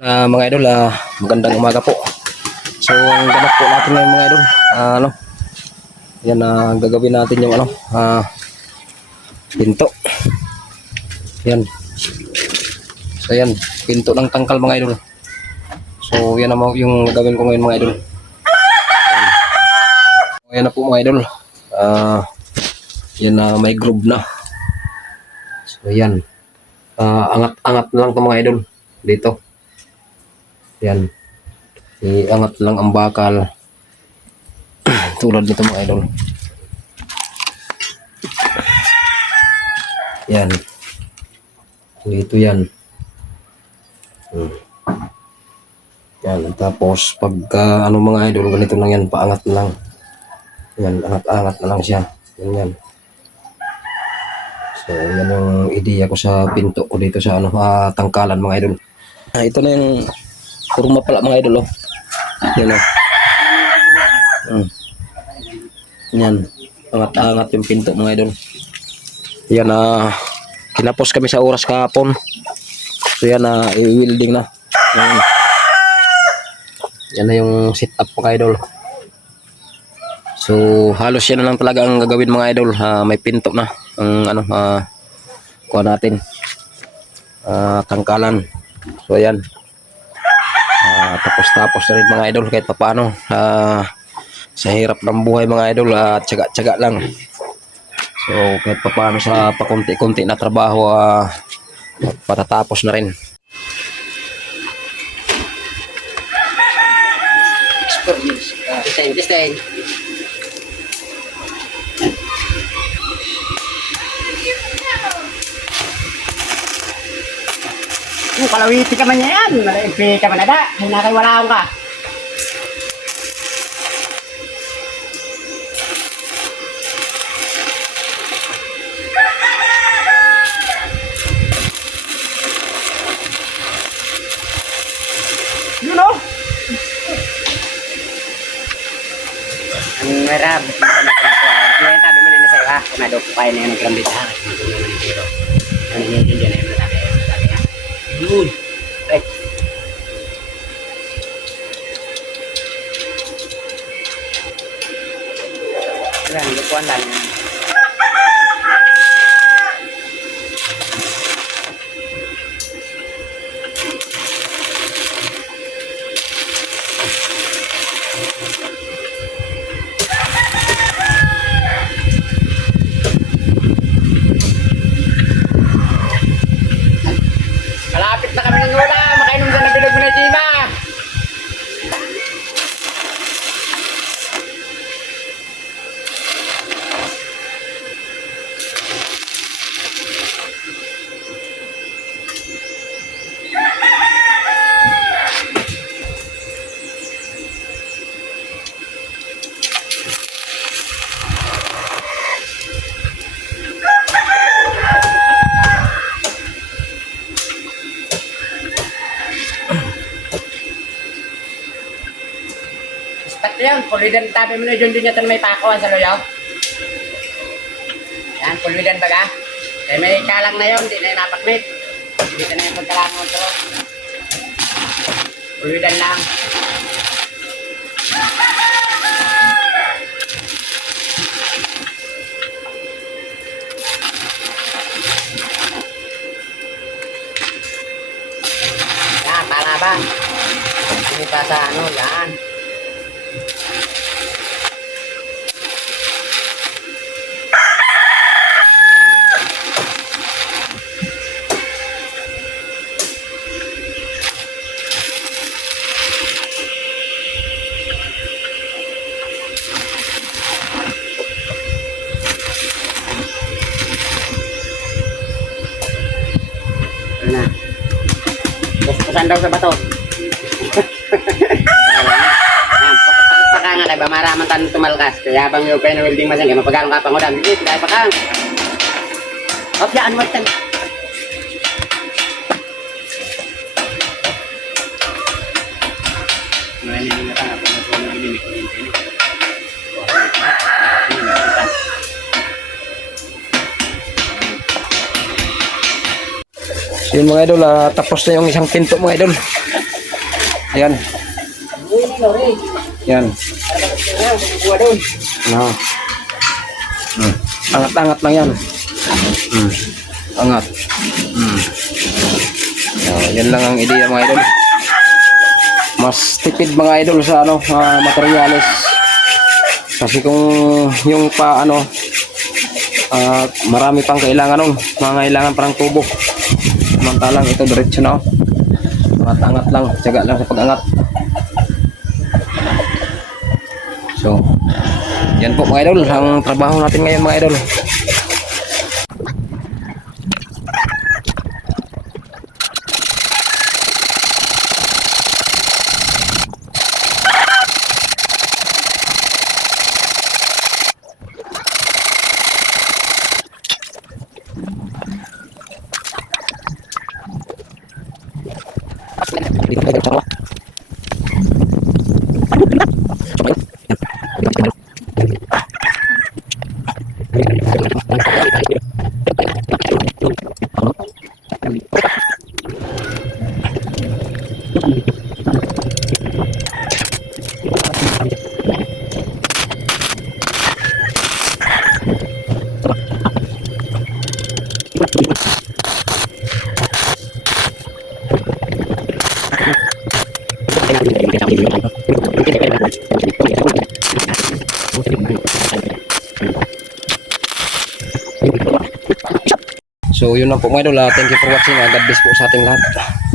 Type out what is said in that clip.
Mga idol, magandang umaga po. So, ang ganap po natin ngayon mga idol, yan, gagawin natin yung pinto. Yan. So, yan, pinto ng tangkal mga idol. So, yan naman yung gagawin ko ngayon mga idol. Yan na po mga idol. Yan na, may groove na. So, yan. Angat-angat na lang ito mga idol. Dito. Yan. Iangat lang ang bakal. Tulad nito mga idol. Yan. Ito yan. Yan. Tapos pagka mga idol, ganito lang yan. Paangat na lang. Yan. Angat-angat na lang siya. Yan. So yan yung ideya ko sa pinto ko dito sa tangkalan mga idol. Ito na yung kurma pala mga idol. Yan Yan. Angat-angat yung pinto mga idol. Yan kinapos kami sa oras kahapon. So yan i-welding na. Yan na yung setup mga idol. So halos yan na lang talaga ang gagawin mga idol. May pinto na ang kuha natin. Tangkalan. So yan. Tapos na rin mga idol kahit papaano. Sa hirap ng buhay mga idol, tsaga-tsaga lang. So kahit papaano sa pakunti-kunti na trabaho, patatapos na rin. Design. Kalawiti ka man yan. Malaipi ka man ada. Hinakaiwalaon ka. You know? Ang merab. Kaya tabi mo na sa'yo ha. Kung nadokupay na yan ng grambit ha. Ano yun dyan na yun. Yun. Right. Ayan, lupuan lang. Malapit na kami ng wala. Makainom sa nabilog mo na Gina. Pati yun, pulwidan tabi mo na dyan niya may pakuan sa loyaw. Yan, pulwidan baga. Eh may kalang na yun, di na yung napakmit. Dito na yung pagkalangon to. Pulwidan lang. Yan, para ba? Hindi pa sa yan. Na. Pupusan daw sa bato. Pakang nga ba maraman tan tumalkas. Kaya bang yung kayo na welding masan, mapagalong ka pangodang. Hindi, dahil pakang. Opyaan mo tan. So yun mga idol, tapos na yung isang pinto mga idol. Ayan. Uy, na, Lore. Yan. Buwa doon. No. Angat-angat lang yan. Angat. Yan lang ang ideya mga idol. Mas tipid mga idol sa ano, materyales. Kasi kung yung pa ano, marami pang kailangan nun. Kailangan parang tubo. Samantalang ito diretso na. Angat-angat lang. Tiyaga lang sa pag-angat. So, yan po mga idol. Ang trabaho natin ngayon mga idol. So yun lang po mga idol. Thank you for watching. God bless po sa ating lahat.